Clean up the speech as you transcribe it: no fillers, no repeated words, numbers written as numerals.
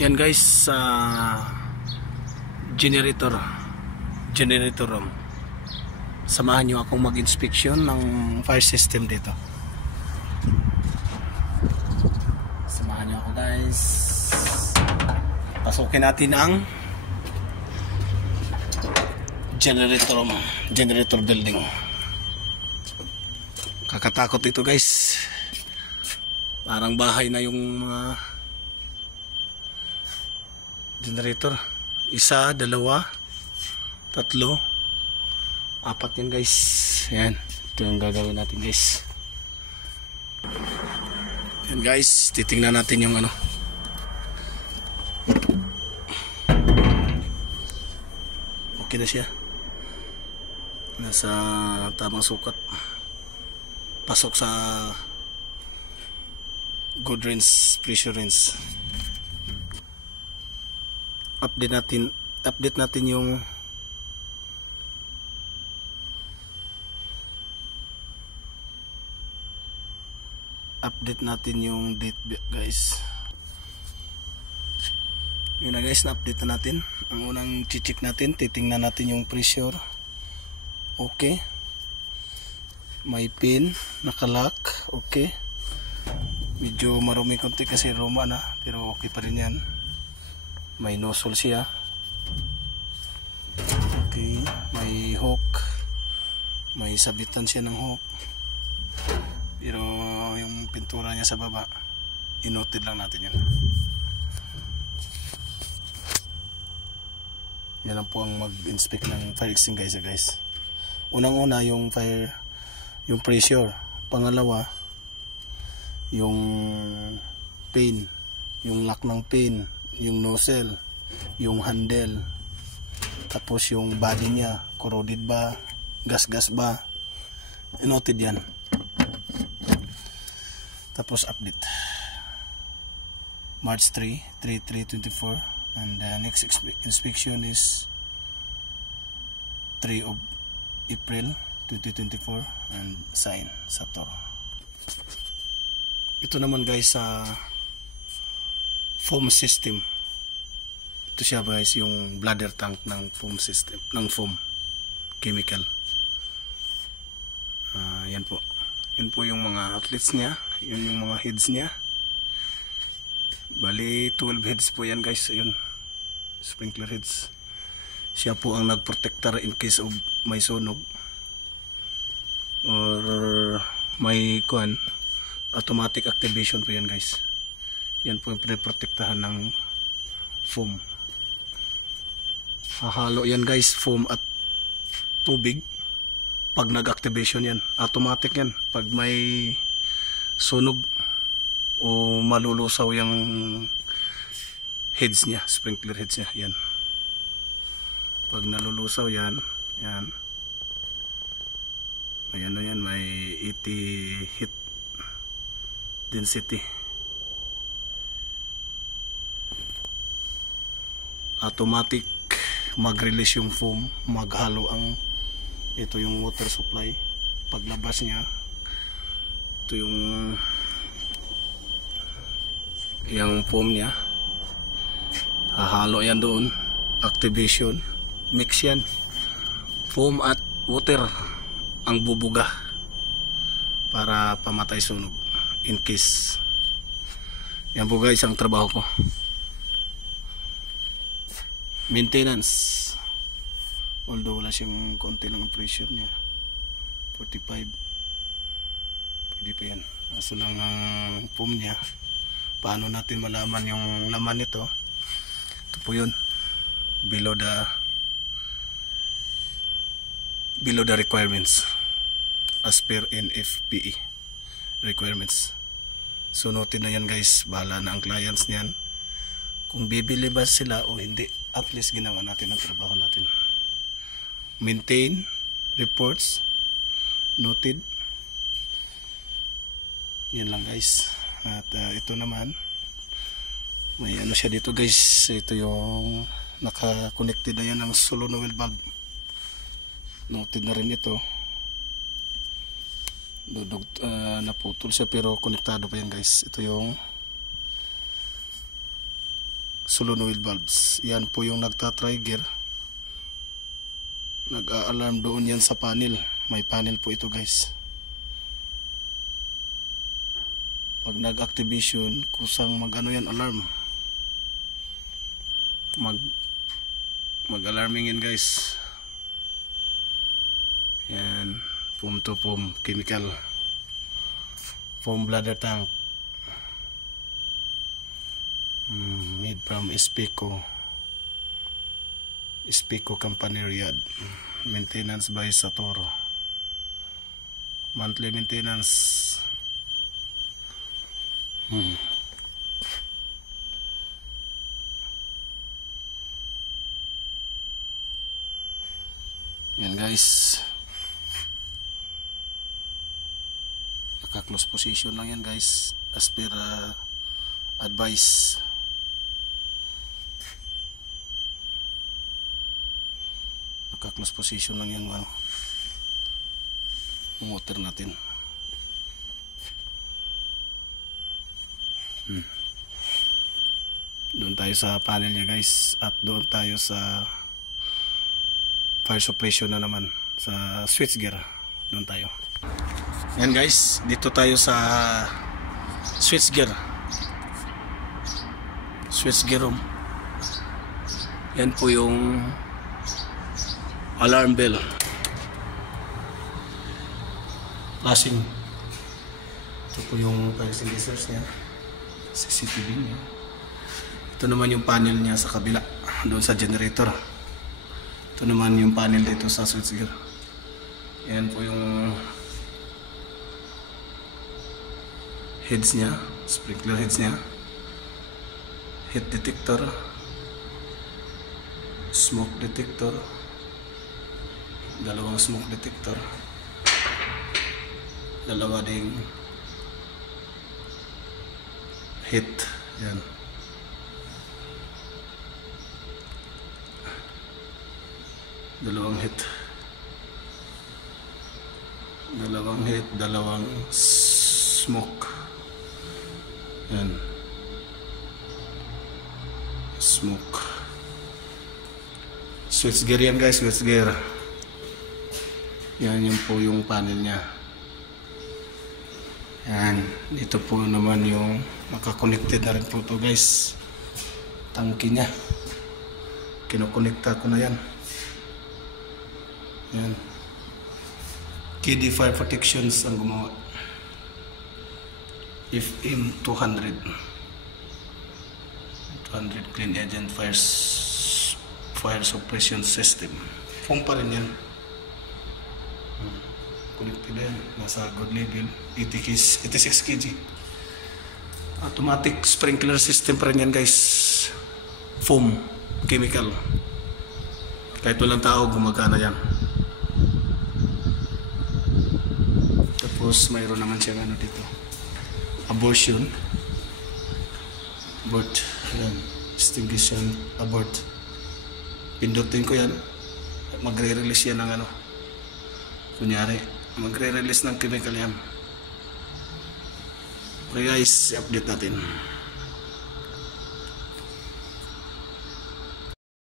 Yan guys, sa generator room. Samahan nyo akong mag-inspection ng fire system dito. Samahan nyo ako guys. Pasukin natin ang generator building. Kakatakot ito guys. Parang bahay na yung mga generator. 1, 2, 3, 4 yan guys. Yan. Ito yung gagawin natin guys. Yan guys. Titingnan natin yung ano. Okay na siya. Nasa tamang sukat. Pasok sa good rinse, pressure rinse. Update natin yung date guys. Yun na guys, na-update na natin. Ang unang check natin, titingnan natin yung pressure. Okay. May pin, nakalock. Okay. Medyo marumi konti kasi luma na, pero okay pa rin yan. May nozzle siya. Okay. May hook. May sabitan siya ng hook. Pero yung pintura niya sa baba, inoted lang natin yan. Yan lang po ang mag-inspect ng fire extinguisher guys. Unang-una yung pressure. Pangalawa, yung pin, yung lock ng pin, yung nozzle, yung handle, tapos yung body niya, corroded ba, gas ba, inoted yan. Tapos update March 3/3/24, and the next inspection is 3 of April 2024 and sign Sator. Ito naman guys sa foam system. Ito siya guys, yung bladder tank ng foam system, ng foam chemical. Yan po. Yun po yung mga outlets niya. Yun yung mga heads niya. Bali 12 heads po yan guys. Yun, sprinkler heads. Siya po ang nagprotector in case of may sunog or may automatic activation po yan guys. Yan po yung pinaprotektahan ng foam. Hahalo yan guys, foam at tubig. Pag nag-activation yan, automatic yan. Pag may sunog o malulusaw yung heads niya, sprinkler heads niya, yan. Pag nalulusaw yan, yan. May ano yan, may 80 heat density. Automatic mag-release yung foam, maghalo ang ito yung water supply. Paglabas niya, ito yung foam niya, hahalo yan doon, activation, mix yan, foam at water ang bubuga para pamatay sunog in case. Yan po guys ang trabaho ko. Maintenance, although wala siyang konti lang ang pressure niya, 45, pwede pa yan. Kaso lang ang foam niya, paano natin malaman yung laman nito? Ito po yun, below the requirements as per NFPA requirements. So noted na yan guys, bahala na ang clients niyan kung bibili ba sila o hindi. At least ginawa natin ang trabaho natin. Maintain reports noted. Yan lang guys. At ito naman, may ano siya dito guys. Ito yung naka-connected na yan ng solenoid valve. Noted na rin ito. Naputol siya pero konektado pa yan guys. Ito yung solenoid valves. Yan po yung nagta-trigger. Nag-a-alarm doon yan sa panel. May panel po ito guys. Pag nag-activation, kusang mag-ano yan, alarm. Mag-alarming yan guys. Yan, foam to foam, chemical. Foam bladder tank. Made from Speco Company, Riyadh. Maintenance by Satoro. Monthly maintenance. Yan guys. Naka-close position lang yan guys. As per advice. Naka-close position lang yan motor natin. Doon tayo sa panel niya guys, at doon tayo sa fire suppression na naman sa switchgear. Doon tayo. Yan guys, dito tayo sa switchgear room. Yan po yung alarm bell. Flashing. Ito po yung fire extinguishers niya, CCTV niya. Ito naman yung panel niya sa kabila, doon sa generator. Ito naman yung panel dito sa switchgear. Yan po yung heads niya, sprinkler heads niya, heat detector, smoke detector, dalawang smoke detector, dalawa ding heat. Yan. Dalawang heat, dalawang smoke. Yan. Smoke. Switchgear yan guys, switchgear. Yan po yung panel niya. Yan. Dito po naman yung nakakonected na rin po ito guys. Tangki niya. Kinokonekta ko na yan. Yan. KD Fire Protections ang gumawa. FM 200 Clean Agent Fire Suppression System. Foam pa rin yan. Connected yan. Nasa good level. 86 kg. Automatic sprinkler system pa rin yan guys. Foam. Chemical. Kahit walang tao, gumagana yan. Tapos mayroon naman siya dito. Abortion. Abort. Ayan. Extinguishing. Abort. Pindutin ko yan. Magre-release yan ng kunyari. Magre-release ng chemical yan. Okay guys, i-update natin.